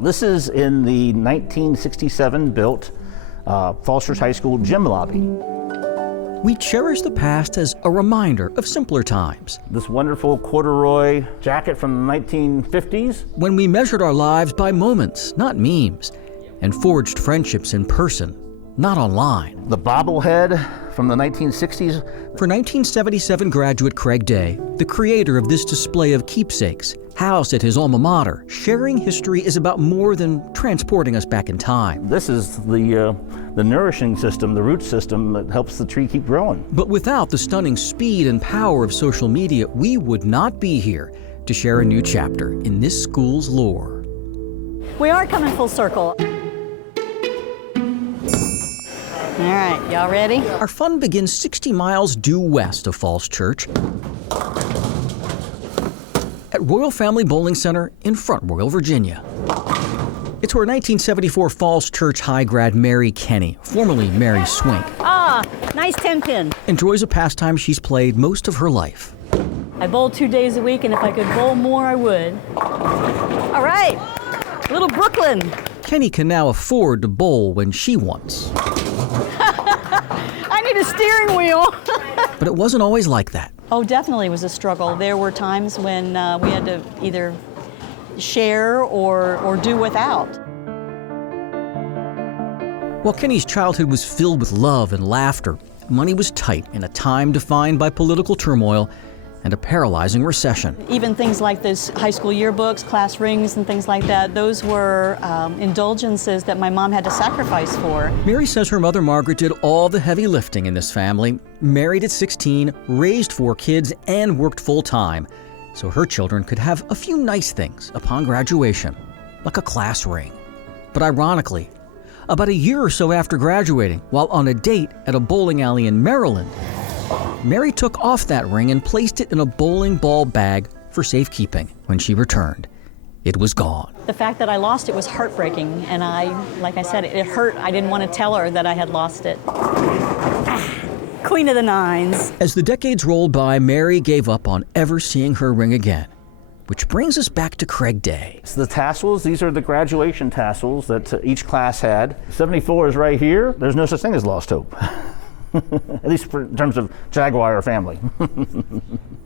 This is in the 1967 built Falls Church High School gym lobby. We cherish the past as a reminder of simpler times. This wonderful corduroy jacket from the 1950s. When we measured our lives by moments, not memes, and forged friendships in person, not online. The bobblehead from the 1960s. For 1977 graduate Craig Day, the creator of this display of keepsakes, housed at his alma mater, sharing history is about more than transporting us back in time. This is the nourishing system, the root system that helps the tree keep growing. But without the stunning speed and power of social media, we would not be here to share a new chapter in this school's lore. We are coming full circle. All right, y'all ready? Our fun begins 60 miles due west of Falls Church at Royal Family Bowling Center in Front Royal, Virginia. It's where 1974 Falls Church High grad Mary Kenny, formerly Mary Swink, Nice 10-pin. enjoys a pastime she's played most of her life. I bowl 2 days a week, and if I could bowl more, I would. All right, little Brooklyn. Kenny can now afford to bowl when she wants. I need a steering wheel. But it wasn't always like that. Oh, definitely was a struggle. There were times when we had to either share or do without. While Kenny's childhood was filled with love and laughter, money was tight in a time defined by political turmoil and a paralyzing recession. Even things like those high school yearbooks, class rings, and things like that, those were indulgences that my mom had to sacrifice for. Mary says her mother Margaret did all the heavy lifting in this family, married at 16, raised 4 kids, and worked full-time, so her children could have a few nice things upon graduation, like a class ring. But ironically, about a year or so after graduating, while on a date at a bowling alley in Maryland, Mary took off that ring and placed it in a bowling ball bag for safekeeping. When she returned, it was gone. The fact that I lost it was heartbreaking, and like I said, it hurt. I didn't want to tell her that I had lost it. Queen of the Nines. As the decades rolled by, Mary gave up on ever seeing her ring again. Which brings us back to Craig Day. So the tassels, these are the graduation tassels that each class had. 74 is right here. There's no such thing as lost hope. At least in terms of Jaguar family.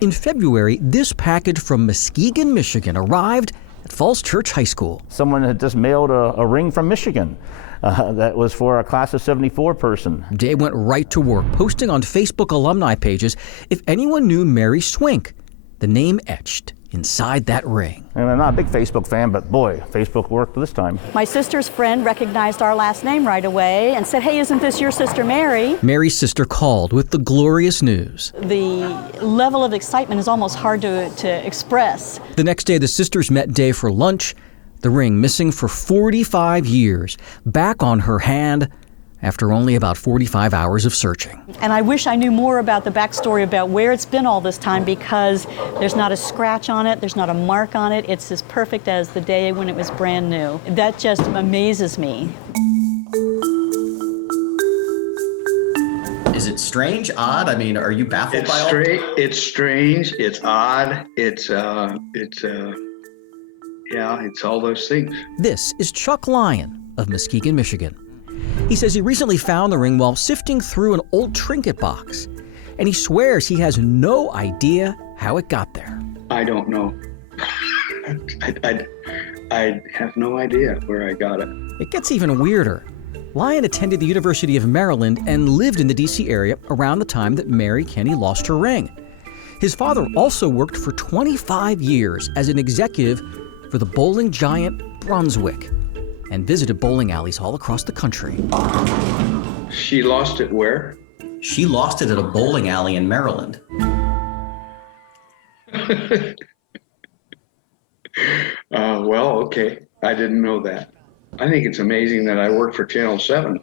In February, this package from Muskegon, Michigan arrived at Falls Church High School. Someone had just mailed a ring from Michigan that was for a class of 74 person. Day went right to work, posting on Facebook alumni pages if anyone knew Mary Swink, the name etched inside that ring. And I'm not a big Facebook fan, but boy, Facebook worked this time. My sister's friend recognized our last name right away and said, "Hey, isn't this your sister Mary?" Mary's sister called with the glorious news. The level of excitement is almost hard to express. The next day, the sisters met Day for lunch, the ring missing for 45 years, back on her hand after only about 45 hours of searching. And I wish I knew more about the backstory about where it's been all this time, because there's not a scratch on it, there's not a mark on it. It's as perfect as the day when it was brand new. That just amazes me. Is it strange, odd? I mean, are you baffled by all? It's strange. It's odd. It's all those things. This is Chuck Lyon of Muskegon, Michigan. He says he recently found the ring while sifting through an old trinket box, and he swears he has no idea how it got there. I don't know. I have no idea where I got it. It gets even weirder. Lyon attended the University of Maryland and lived in the D.C. area around the time that Mary Kenny lost her ring. His father also worked for 25 years as an executive for the bowling giant Brunswick, and visited bowling alleys all across the country. She lost it where? She lost it at a bowling alley in Maryland. Well, okay. I didn't know that. I think it's amazing that I work for Channel 7.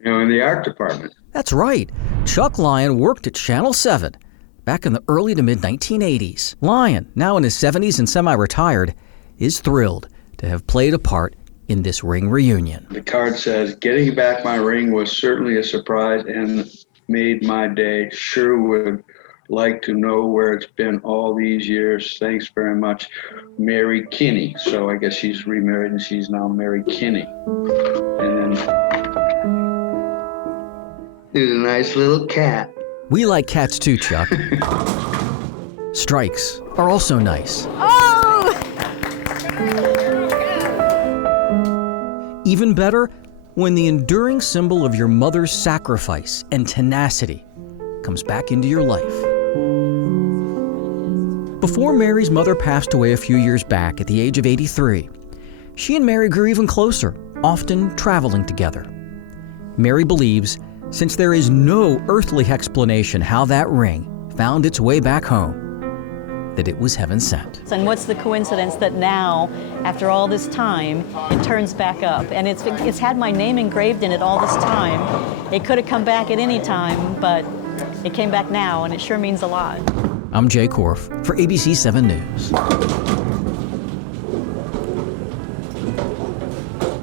In the art department. That's right. Chuck Lyon worked at Channel 7 back in the early to mid-1980s. Lyon, now in his 70s and semi-retired, is thrilled to have played a part in this ring reunion. The card says, "Getting back my ring was certainly a surprise and made my day. Sure would like to know where it's been all these years. Thanks very much, Mary Kinney. So I guess she's remarried and she's now Mary Kinney. And then there's a nice little cat. We like cats too, Chuck. Strikes are also nice. Even better, when the enduring symbol of your mother's sacrifice and tenacity comes back into your life. Before Mary's mother passed away a few years back at the age of 83, she and Mary grew even closer, often traveling together. Mary believes, since there is no earthly explanation how that ring found its way back home, that it was heaven sent. And what's the coincidence that now, after all this time, it turns back up? And it's had my name engraved in it all this time. It could have come back at any time, but it came back now, and it sure means a lot. I'm Jay Korf for ABC 7 News.